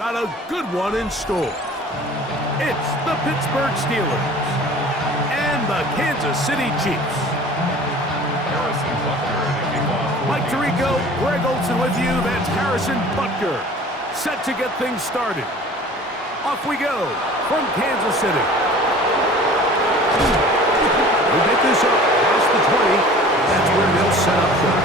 Got a good one in store. It's the Pittsburgh Steelers and the Kansas City Chiefs. Mike Tirico, Greg Olson with you. That's Harrison Butker, set to get things started. Off we go from Kansas City. We get this up past the 20. That's where they'll set up shop.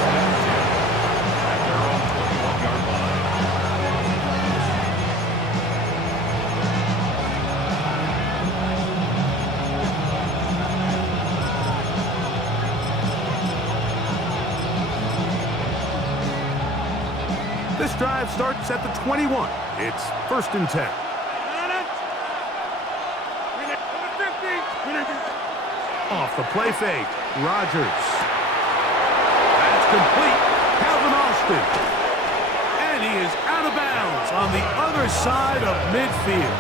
This drive starts at the 21. It's 1st and 10. Off the play fake, Rodgers. That's complete. Calvin Austin. And he is out of bounds on the other side of midfield.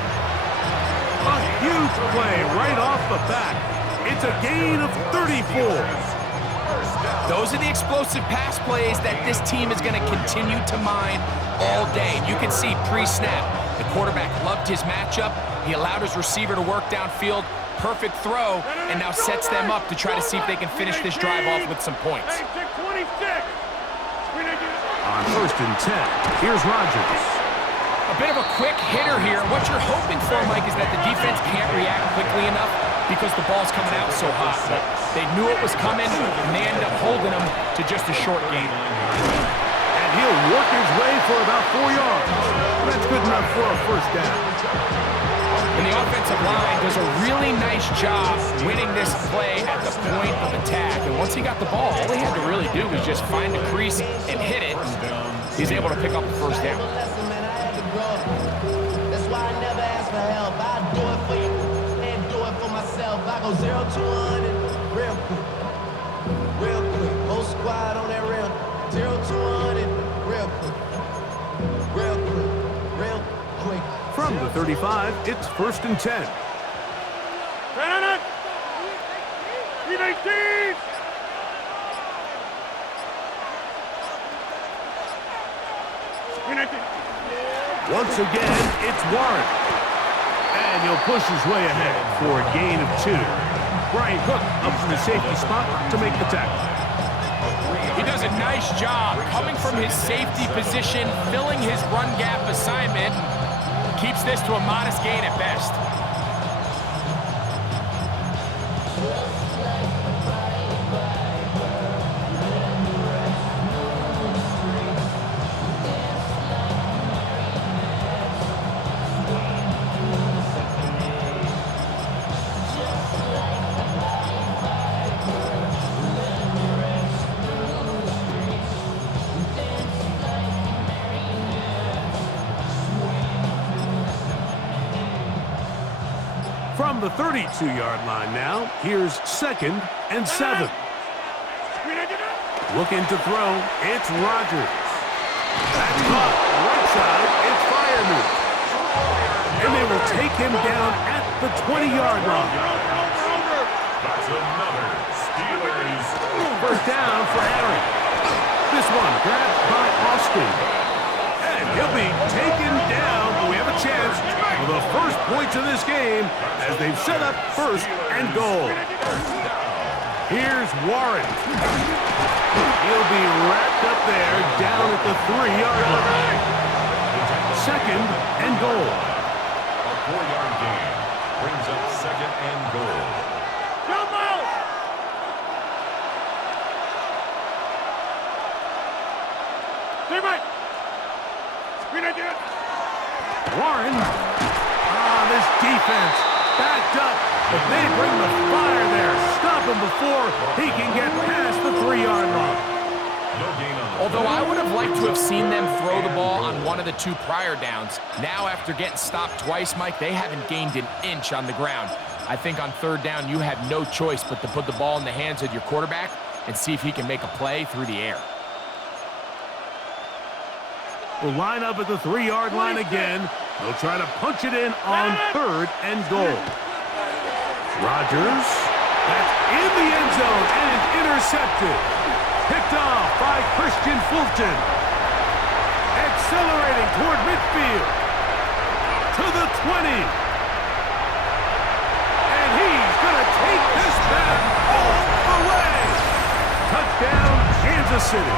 A huge play right off the bat. It's a gain of 34. Those are the explosive pass plays that this team is going to continue to mine all day. You can see pre-snap, the quarterback loved his matchup. He allowed his receiver to work downfield. Perfect throw, and now sets them up to try to see if they can finish this drive off with some points. On 1st and 10, here's Rodgers. A bit of a quick hitter here. What you're hoping for, Mike, is that the defense can't react quickly enough because the ball's coming out so hot. But they knew it was coming, and they ended up holding them to just a short gain. And he'll work his way for about 4 yards. That's good enough for a 1st down. And the offensive line does a really nice job winning this play at the point of attack. And once he got the ball, all he had to really do was just find the crease and hit it. He's able to pick up the 1st down. That's why I never ask for help. I do it for you and do it for myself. I go 0 to 100 real quick. Real quick. Whole squad on that real. 0 to 100 real quick. Real quick. Real quick. From the 35, it's 1st and 10. Once again, it's Warren. And he'll push his way ahead for a gain of 2. Brian Cook up from the safety spot to make the tackle. He does a nice job coming from his safety position, filling his run gap assignment. Keeps this to a modest gain at best. From the 32-yard line now, here's 2nd and 7. Looking to throw, it's Rodgers. That's caught. Right side, it's Freiermuth. And they will take him down at the 20-yard line. That's another Steelers. 1st down for Aaron. This one grabbed by Austin. And he'll be taken down. We have a chance for the first points of this game as they've set up 1st and goal. Here's Warren. He'll be wrapped up there down at the 3-yard line. 2nd and goal. A 4-yard gain brings up 2nd and goal. Warren. This defense backed up, but they bring the fire there. Stop him before he can get past the 3-yard line. Although I would have liked to have seen them throw the ball on one of the 2 prior downs, now after getting stopped twice, Mike, they haven't gained an inch on the ground. I think on 3rd down, you have no choice but to put the ball in the hands of your quarterback and see if he can make a play through the air. Will line up at the 3-yard line again. They'll try to punch it in on 3rd and goal. Rodgers. That's in the end zone and intercepted. Picked off by Christian Fulton. Accelerating toward midfield. 20. And he's going to take this back all the way. Touchdown, Kansas City.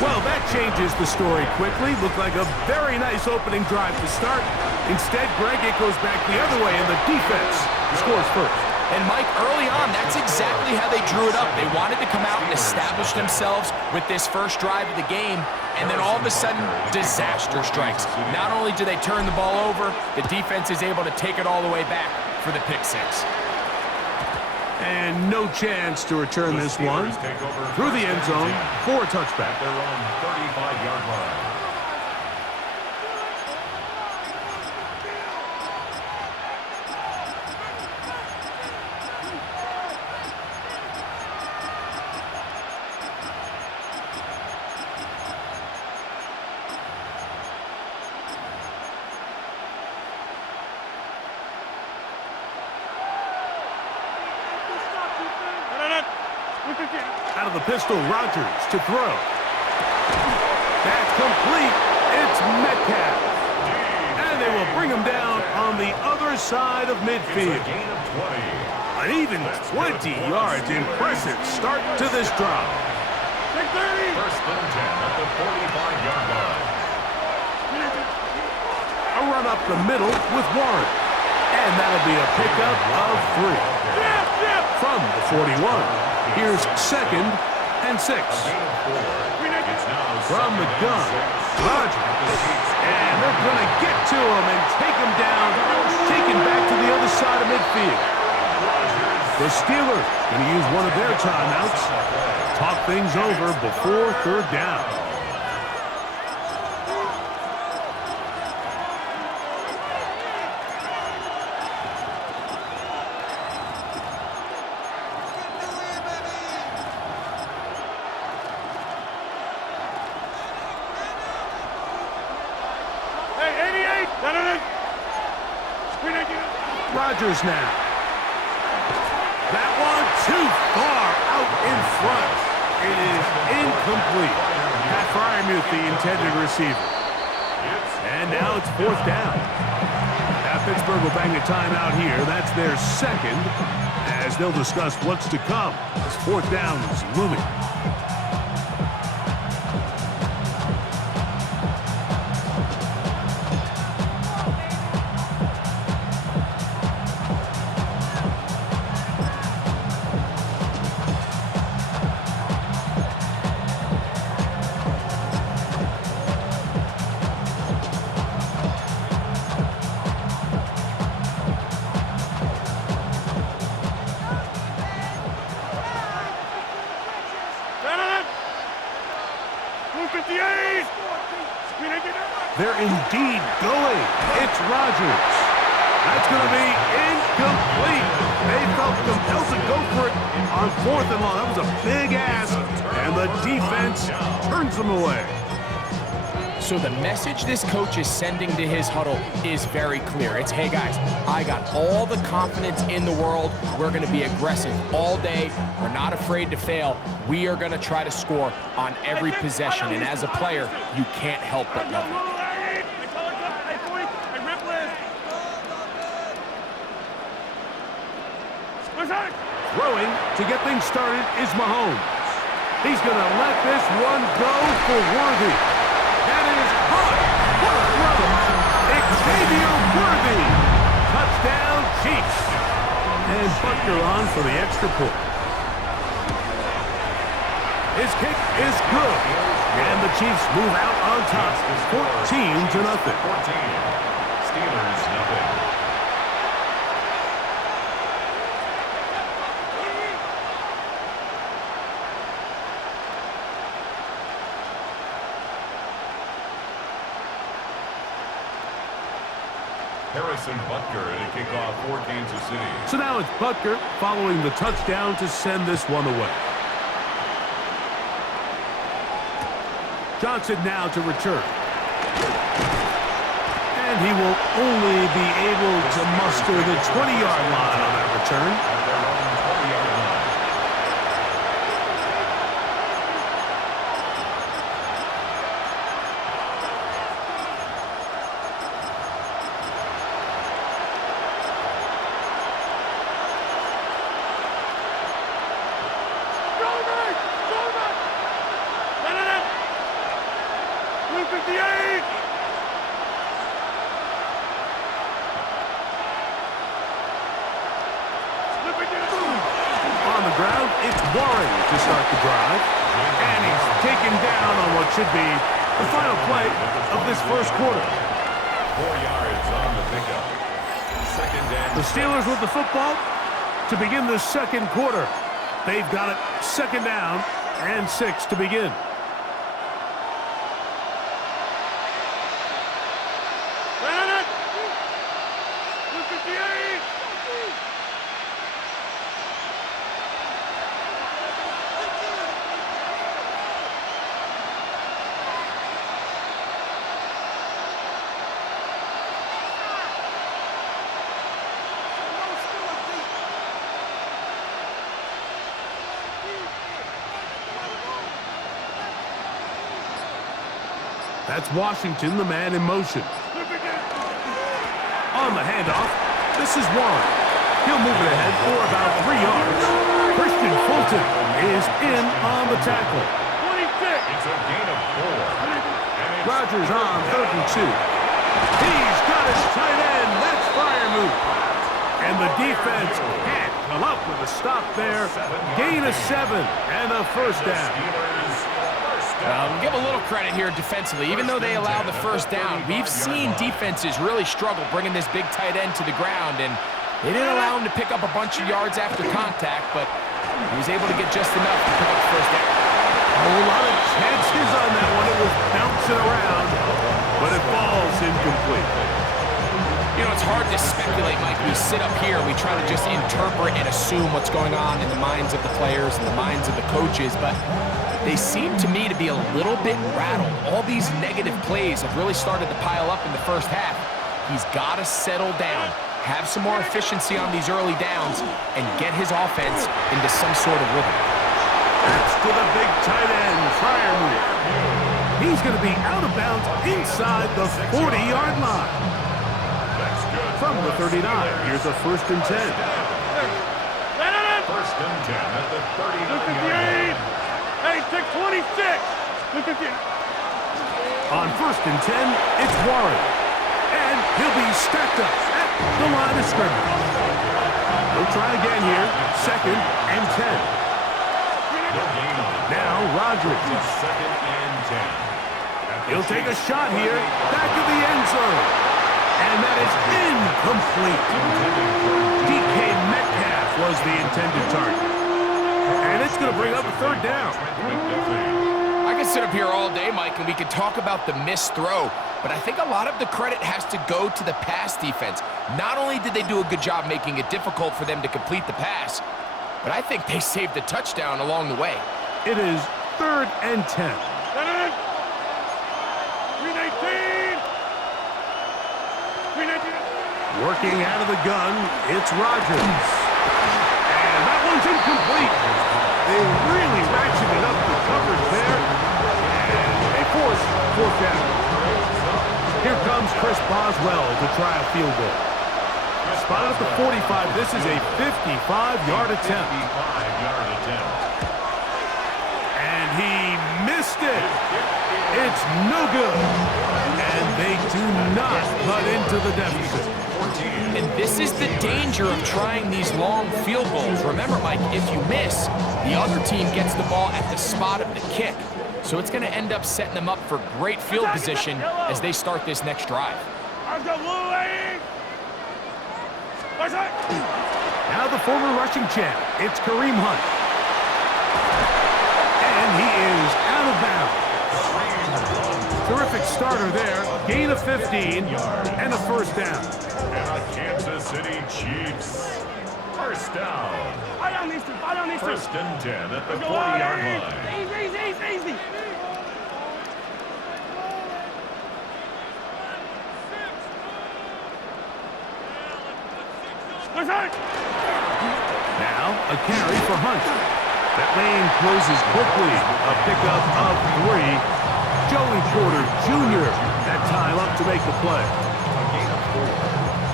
Well, that changes the story quickly. Looked like a very nice opening drive to start. Instead, Greg, it goes back the other way, and the defense scores first. And Mike, early on, that's exactly how they drew it up. They wanted to come out and establish themselves with this first drive of the game, and then all of a sudden, disaster strikes. Not only do they turn the ball over, the defense is able to take it all the way back for the pick six. And no chance to return this one through the end zone for a touchback. Their own 35-yard line. Out of the pistol, Rodgers to throw. That's complete. It's Metcalf. And they will bring him down on the other side of midfield. Gain of 20. An even 20 yards. Impressive start to this drive. First and 10 at the 45-yard line. A run up the middle with Warren. And that'll be a pickup of 3. From the 41. Here's 2nd and 6. From the gun, Rodgers. And they're going to get to him and take him down, taken back to the other side of midfield. The Steelers going to use one of their timeouts. Talk things over before 3rd down. Rodgers now. That one too far out in front. It is incomplete. Pat Fryermuth, the intended receiver. And now it's 4th down. Now Pittsburgh will bang a timeout here. That's their 2nd, as they'll discuss what's to come as 4th down is looming. They're indeed going. It's Rodgers. That's going to be incomplete. They felt compelled to go for it on 4th and long. That was a big ask, and the defense turns them away. So the message this coach is sending to his huddle is very clear. It's, hey guys, I got all the confidence in the world. We're going to be aggressive all day. We're not afraid to fail. We are going to try to score on every possession. And as a player, you can't help but love it. Throwing to get things started is Mahomes. He's going to let this one go for Worthy. That is caught. What a throw. Xavier Worthy. Touchdown, Chiefs. And Butker on for the extra point. His kick is good. And the Chiefs move out on top. 14-0. 14. Steelers, nothing. Harrison Butker to kick off for Kansas City. So now it's Butker following the touchdown to send this one away. Johnson now to return. And he will only be able to muster the 20-yard line on that return. At their own 20-yard line. it's Warren to start the drive. And he's taken down on what should be the final play of this first quarter. 4 yards on the pickup. Second and The Steelers with the football to begin the second quarter. They've got it second down and 6 to begin. That's Washington, the man in motion. On the handoff, this is Warren. He'll move it ahead for about 3 yards. Christian Fulton is in on the tackle. 26. It's a gain of 4. Rodgers on 3rd and 2. He's got his tight end. That's Freiermuth. And the defense can't come up with a stop there. Gain of 7 and a first down. Give a little credit here defensively. Even though they allowed the first down, we've seen defenses really struggle bringing this big tight end to the ground, and they didn't allow him to pick up a bunch of yards after contact, but he was able to get just enough to pick up the first down. A whole lot of chances on that one. It was bouncing around, but it falls incomplete. You know, it's hard to speculate, Mike. We sit up here, we try to just interpret and assume what's going on in the minds of the players and the minds of the coaches, but they seem to me to be a little bit rattled. All these negative plays have really started to pile up in the first half. He's got to settle down, have some more efficiency on these early downs, and get his offense into some sort of rhythm. That's to the big tight end, Freiermuth. He's going to be out of bounds inside the 40-yard line. From the 39, here's a 1st and 10. 1st and 10 at the 39-yard line. Hey, 626! Look at you. On 1st and 10, it's Warren. And he'll be stacked up at the line of scrimmage. He'll try again here. 2nd and 10. Now Rodgers. 2nd and 10. He'll take a shot here. Back of the end zone. And that is incomplete. DK Metcalf was the intended target. And it's going to bring up a 3rd down. I could sit up here all day, Mike, and we could talk about the missed throw, but I think a lot of the credit has to go to the pass defense. Not only did they do a good job making it difficult for them to complete the pass, but I think they saved a touchdown along the way. It is 3rd and 10. 319! 319! Working out of the gun, it's Rodgers. And that one's incomplete. They really ratcheted up the coverage there. And they force 4th down. Here comes Chris Boswell to try a field goal. Spotted at the 45. This is a 55-yard attempt. And he missed it. It's no good. And they do not cut into the deficit. And this is the danger of trying these long field goals. Remember, Mike, if you miss, the other team gets the ball at the spot of the kick. So it's going to end up setting them up for great field position as they start this next drive. Now the former rushing champ, it's Kareem Hunt. And he is out of bounds. Terrific starter there. Gain of 15 and a 1st down. And the Kansas City Chiefs. 1st down. 1st and 10 at the 40-yard line. Easy. Now a carry for Hunt. That lane closes quickly. A pickup of 3. Joey Porter Jr. That time up to make the play. A gain of 4.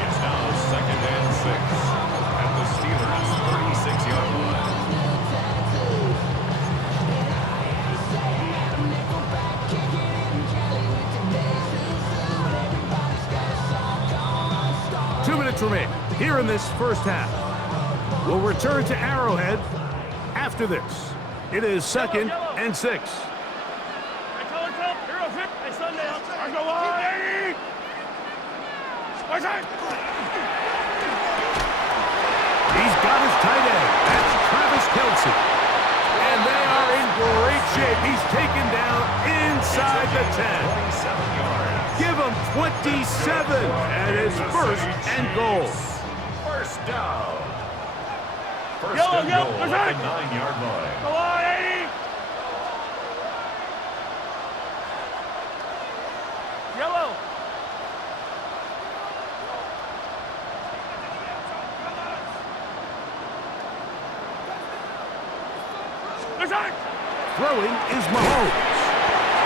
It's now 2nd and 6 at the Steelers' 36-yard line. Minutes remain here in this first half. We'll return to Arrowhead after after this. It is 2nd and 6. Hey, color club, hero hip, hey, Sundown. I go on, 80. What's that? He's got his tight end. That's Travis Kelce. And they are in great shape. He's taken down inside the 10. 27 yards. Give him 27, and it's 1st and goal. First down. First Yellow, and yellow, goal what's at that? the 9-yard line. Go on, 80. Yellow. What's that? Throwing is Mahomes.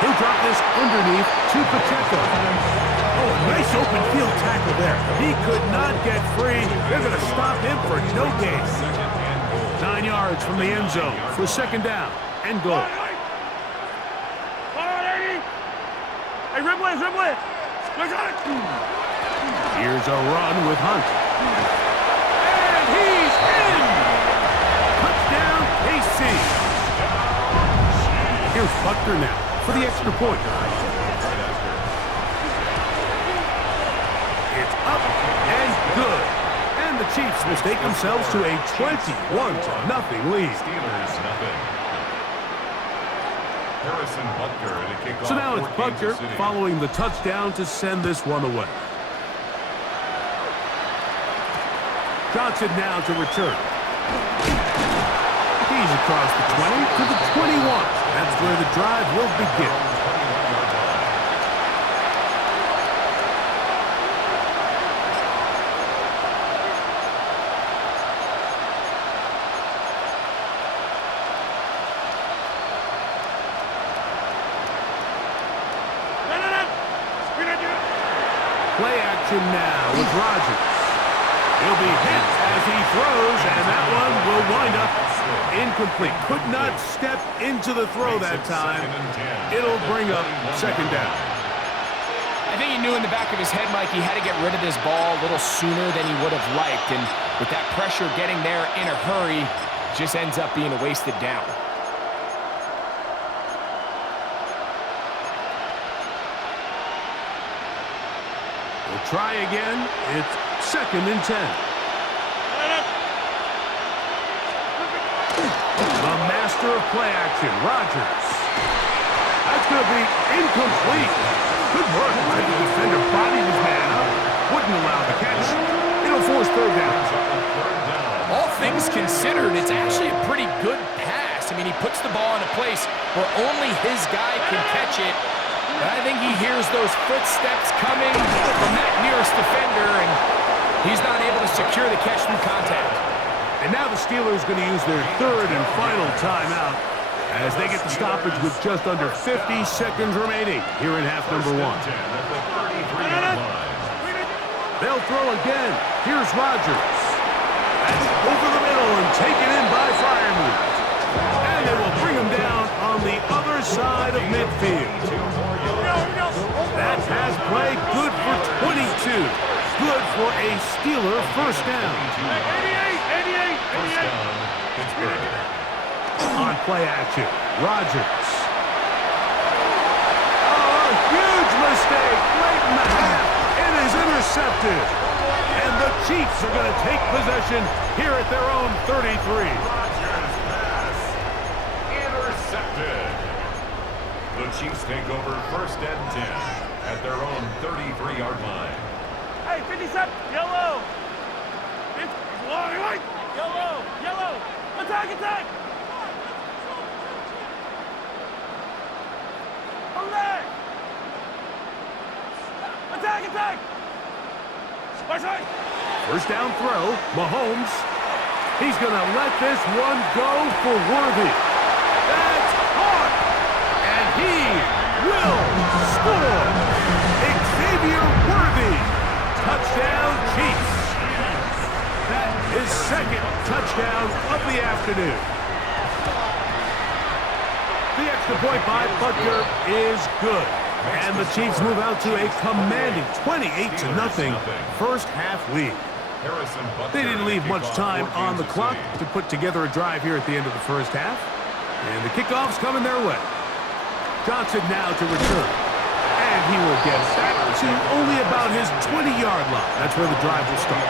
He'll drop this underneath to Pacheco. Oh, a nice open field tackle there. He could not get free. They're going to stop him for no gain. 9 yards from the end zone for 2nd down and goal. Go on, 80. Hey, Ripley, Ripley. What's that? Here's a run with Hunt. And he's in! Touchdown, KC. Here's Butker now for the extra point. It's up and good. And the Chiefs mistake themselves to a 21-0 lead. Steelers, nothing. Harrison Butker to kick off. So now it's for Kansas Butker City. following the touchdown to send this one away. Johnson now to return. He's across the 20 to the 21. That's where the drive will begin. Play action now with Rodgers. He'll be hit as he throws, and that one will wind up incomplete. Could not step into the throw that time. It'll bring up 2nd down. I think he knew in the back of his head, Mike, he had to get rid of this ball a little sooner than he would have liked. And with that pressure getting there in a hurry, just ends up being a wasted down. We'll try again. It's 2nd and 10. The master of play action, Rodgers. That's going to be incomplete. Good work by the defender. Bodied his man up. Wouldn't allow the catch. It'll force 3rd down. All things considered, it's actually a pretty good pass. I mean, he puts the ball in a place where only his guy can catch it. But I think he hears those footsteps coming from that nearest defender, and he's not able to secure the catch through contact. And now the Steelers going to use their 3rd and final timeout as they get the stoppage with just under 50 seconds remaining here in half number 1. They'll throw again. Here's Rodgers. That's over the middle and taken in by Freiermuth. And they will bring him down on the other side of midfield. That has play good for 22. Good for a Steeler 1st down. 88. On play action, Rodgers. Oh, a huge mistake late in the half. It is intercepted. And the Chiefs are going to take possession here at their own 33. Rodgers pass intercepted. The Chiefs take over 1st and 10 at their own 33-yard line. Hey, 57. Yellow. It's white. Yellow. Yellow. Attack. Attack. Attack. Right. 1st down throw, Mahomes. He's going to let this one go for Worthy. That's caught. And he will score. Xavier Worthy. Touchdown, Chiefs. That is 2nd touchdown of the afternoon. The extra point by Butker is good. And the Chiefs move out to a commanding 28-0 1st half lead. They didn't leave much time on the clock to put together a drive here at the end of the first half. And the kickoff's coming their way. Johnson now to return. And he will get back to only about his 20-yard line. That's where the drive will start.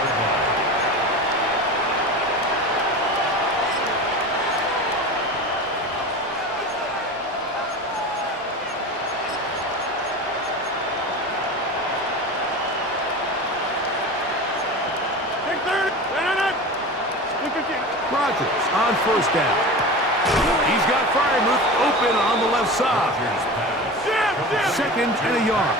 Rodgers on first down. He's got Freiermuth open on the left side. Second and a yard.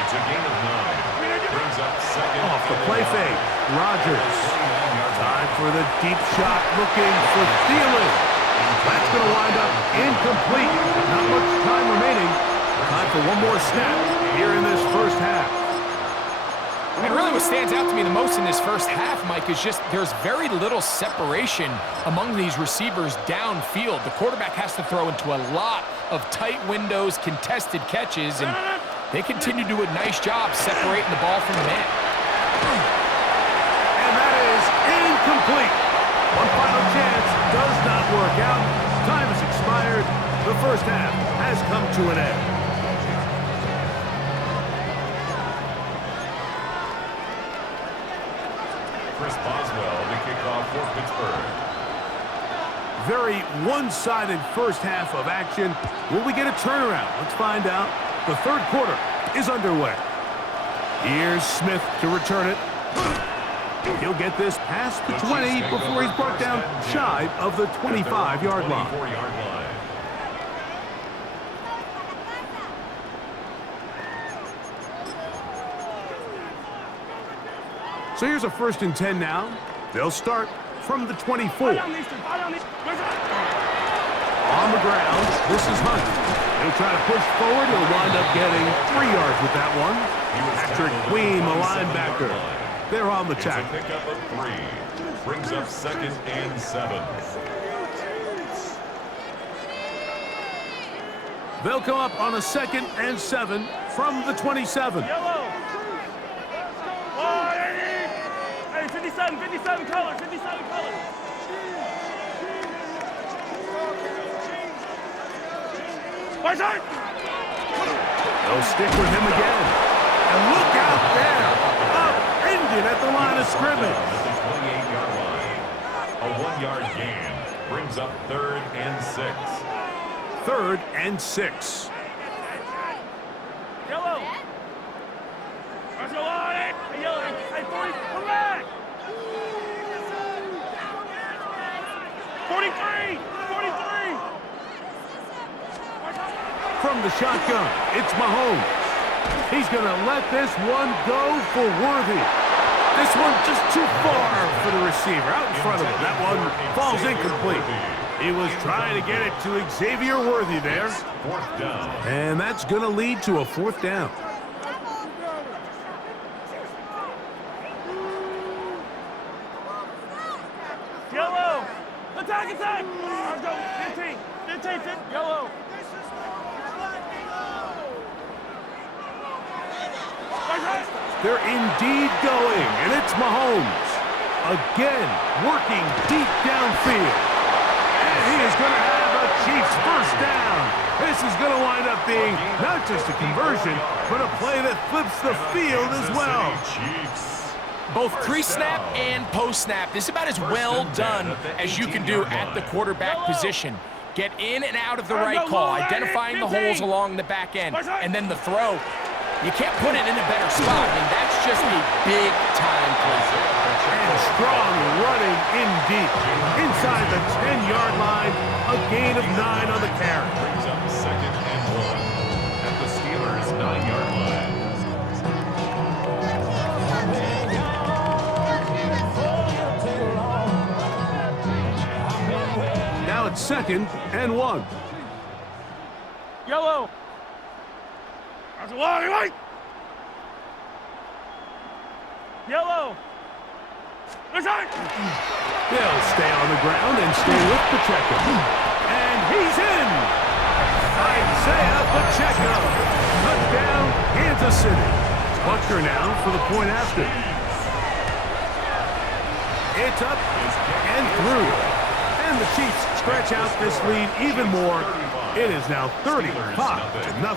It's a gain of 9. Brings up second. Off the play fake. Rodgers. Time for the deep shot looking for Thielen. That's going to wind up incomplete. Not much time remaining. Time for one more snap here in this first half. And really what stands out to me the most in this first half, Mike, is just there's very little separation among these receivers downfield. The quarterback has to throw into a lot of tight windows, contested catches, and they continue to do a nice job separating the ball from the man. And that is incomplete. One final chance does not work out. Time has expired. The first half has come to an end. For Pittsburgh. Very one-sided first half of action. Will we get a turnaround? Let's find out. The third quarter is underway. Here's Smith to return it. He'll get this past the 20 before he's brought down shy of the 25-yard line. So here's a 1st and 10 now. They'll start from the 24. On the ground, this is Hunt. He'll try to push forward. He'll wind up getting 3 yards with that one. Patrick Queen, the linebacker. They're on the tackle. Pickup of 3. Brings up 2nd and 7. They'll come up on a 2nd and 7 from the 27. Yellow. 57 color, 57 color. They'll stick with him again. And look out there. Upended at the line of scrimmage. A 1-yard gain brings up 3rd and 6. 3rd and 6. Yellow. Yellow. Hey, 40, come back. 43. From the shotgun, it's Mahomes. He's going to let this one go for Worthy. This one just too far for the receiver out in front of him. That one falls incomplete. He was trying to get it to Xavier Worthy there. 4th down. And that's going to lead to a 4th down. Yellow. Attack. Let's go. 15. Yellow. They're indeed going, and it's Mahomes. Again, working deep downfield. And he is going to have a Chiefs first down. This is going to wind up being not just a conversion, but a play that flips the field as well. Both pre-snap and post-snap. This is about as well done as you can do at the quarterback position. Get in and out of the right call, identifying the holes along the back end, and then the throw. You can't put it in a better spot. I mean, that's just a big-time play. And strong running in deep. Inside the 10-yard line, a gain of 9 on the carry. Brings up 2nd and 1 at the Steelers' 9-yard line. Now it's 2nd and 1. Yellow. Yellow. They'll stay on the ground and stay with Pacheco. And he's in. Isaiah Pacheco. Touchdown, Kansas City. Buckner now for the point after. It's up and through. And the Chiefs stretch out this lead even more. It is now 35-0.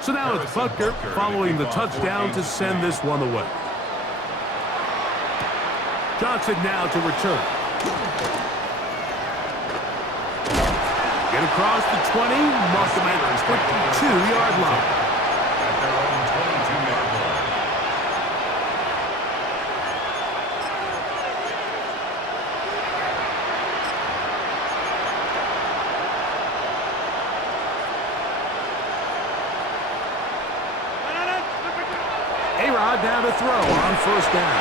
So now it's Butker following the touchdown to send this one away. Johnson now to return. Get across the 20, mark him at the 22-yard line. At their own 22-yard line. A-Rod now to throw on first down.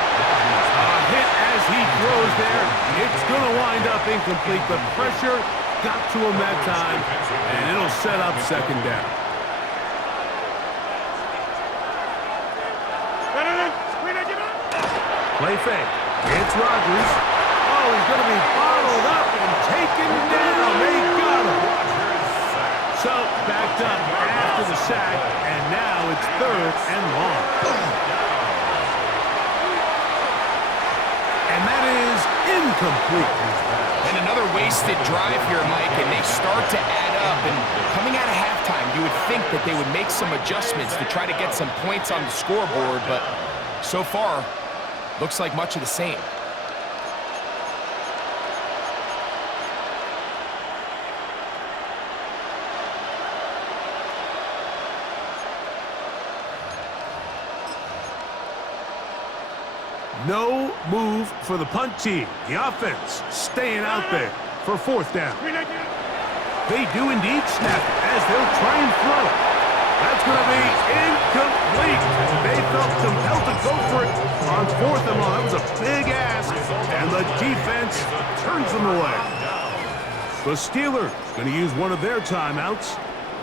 A hit as he throws there. It's going to wind up incomplete. The pressure got to him that time, and it'll set up second down. Play fake. It's Rodgers. Oh, he's going to be bottled up and taken down. They got him. So backed up after the sack, and now it's third and long. And that is incomplete. And another wasted drive here, Mike, and they start to add up. And coming out of halftime, you would think that they would make some adjustments to try to get some points on the scoreboard, but so far, looks like much of the same. No move for the punt team. The offense staying out there for fourth down. They do indeed snap as they'll try and throw. That's going to be incomplete. They felt compelled to go for it on fourth and long. That was a big ask, and the defense turns them away. The Steelers going to use one of their timeouts,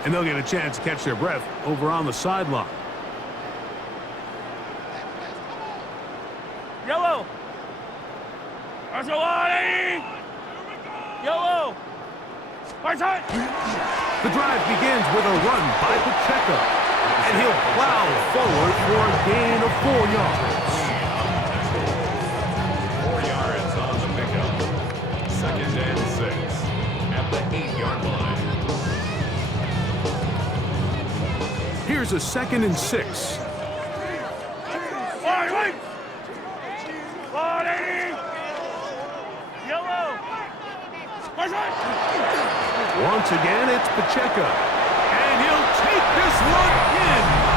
and they'll get a chance to catch their breath over on the sideline. Yellow. Yellow. The drive begins with a run by Pacheco, and he'll plow forward for a gain of 4 yards. 4 yards on the pickup. 2nd and 6 at the 8-yard line. Here's a 2nd and 6. Once again, it's Pacheco, and he'll take this one in.